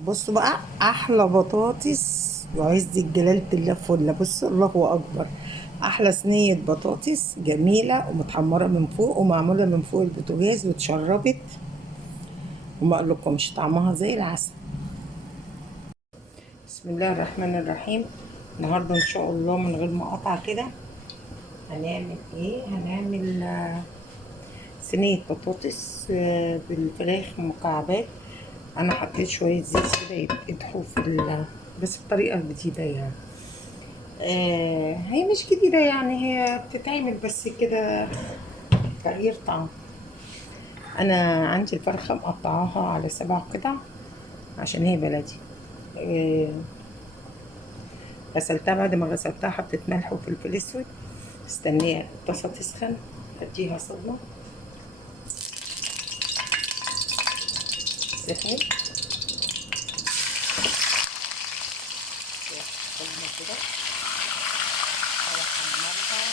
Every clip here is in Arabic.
بصوا بقى احلى بطاطس وعز الجلالة الله فله. بصوا الله اكبر. احلى صينية بطاطس جميلة ومتحمرة من فوق ومعمولة من فوق البوتاجاز واتشربت، وما اقولكمش طعمها زي العسل. بسم الله الرحمن الرحيم. النهارده ان شاء الله من غير ما اقطع كده هنعمل ايه؟ هنعمل صينية بطاطس بالفراخ مكعبات. انا حطيت شوية زيت كده يتقدحوا بس بطريقة جديدة يعني. هي مش جديدة يعني، هي بتتعمل بس كده تغيير طعم. انا عندي الفرخة مقطعاها على 7 قطع عشان هي بلدي. آه غسلتها. بعد ما غسلتها حطيت ملح وفلفل اسود، استنيها الطاسة تسخن، اديها صدمة. سخنت صدمة كده، احمرها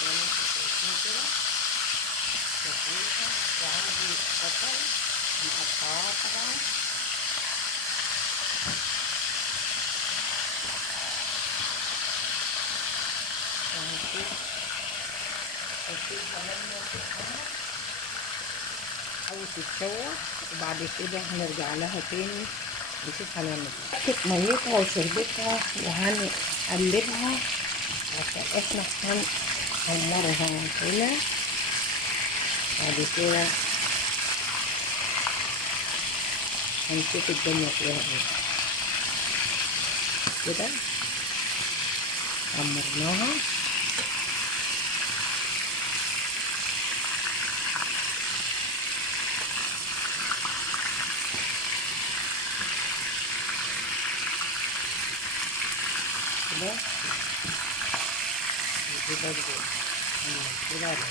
زي ما انتم شايفين كده، تسويها. وعندي بصل مقطعاه طبعا، وهنشوف هنسيبها لما تتحمر او تتشوح، وبعد كده هنرجع لها تاني نشوف هنعمل ايه. خدت ميتها وشربتها وهنقلبها عشان احنا هنحمرها هنا. بعد كده هنشوف الدنيا فيها ايه. كده حمرناها. كده دي برضه هننزلها عليها.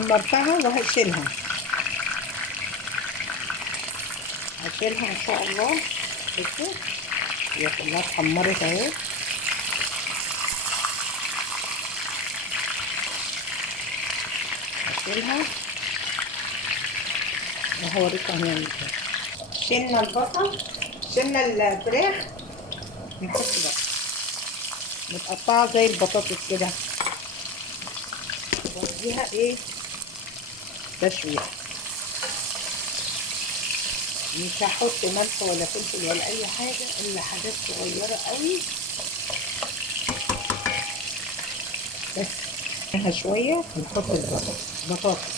حمرتها وهشيلها، ان شاء الله. بصوا هي كلها اتحمرت اهي. هشيلها وهوريكم هنعمل ايه. شلنا البصل، شلنا الفراخ، نحط بقى متقطعه زي البطاطس كده، واديها ايه تشويح. مش هحط ملح ولا فلفل ولا اي حاجه الا حاجات صغيره قوي بس. شويه هنحط البطاطس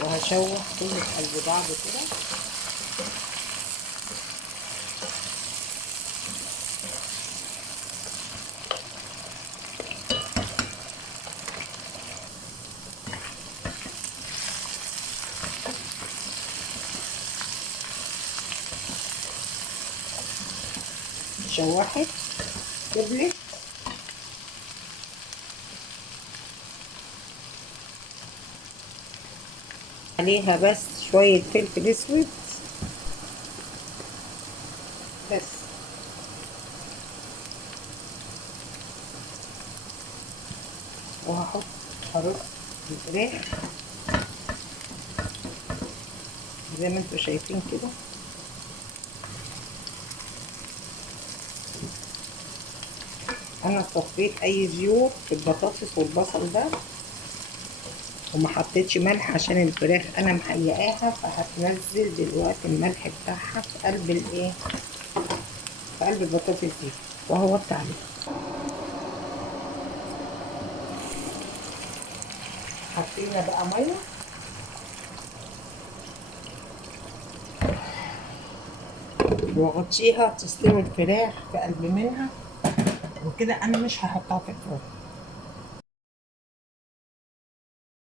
وهشوح كل قلب بعض كده. شوحت كبلت، عليها بس شويه فلفل اسود بس، وهحط هرص الفراخ زي ما انتوا شايفين كده. انا صفيت اي زيوت في البطاطس والبصل ده، وما حطيتش ملح عشان الفراخ انا محيقاها، فهتنزل دلوقتي الملح بتاعها في قلب الايه، في قلب البطاطس دي، وهوطي عليها. حطينا بقى ميه واغطيها تستوي الفراخ في قلب منها، وكده انا مش هحطها في الفرن.